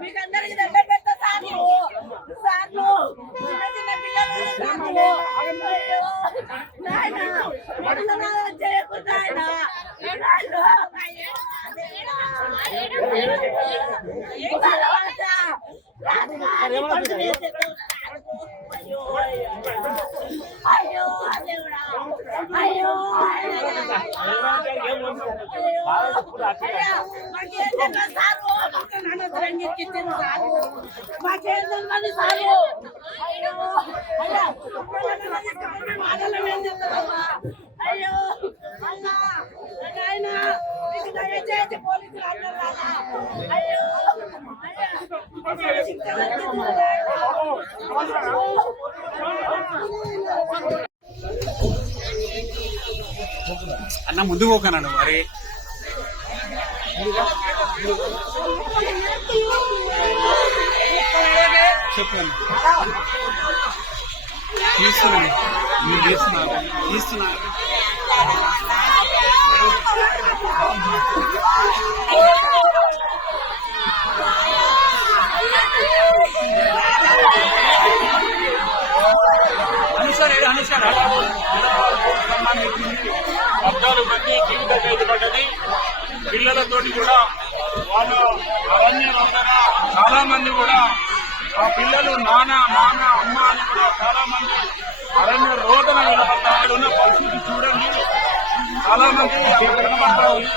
మీకందరికి దగ్గర పెడతా సార్లు సార్లు చిన్న చిన్న పిల్లలు చేయకుండా అయ్యో అయ్యో మాకేంద్ర మంది సారు అయ్యో అయ్యో అన్నా ఆయన మీకు దయచేసి పోలీసులు అందరూ అయ్యో అన్న ముందు పోకన్నాడు మరి చెప్పండి తీస్తున్నాను మీరు తీస్తున్నా అబ్దాలు మంది జీవిత ఖైదు పడ్డది. పిల్లలతోటి కూడా వాళ్ళ అరణ్యవంతన చాలా మంది కూడా ఆ పిల్లలు నాన్న నాన్న అమ్మ అని కూడా చాలా మంది అరణ్య రోదన వినపడతా ఉన్న పరిస్థితి చూడండి. చాలా మంది కనబడతా ఉంది.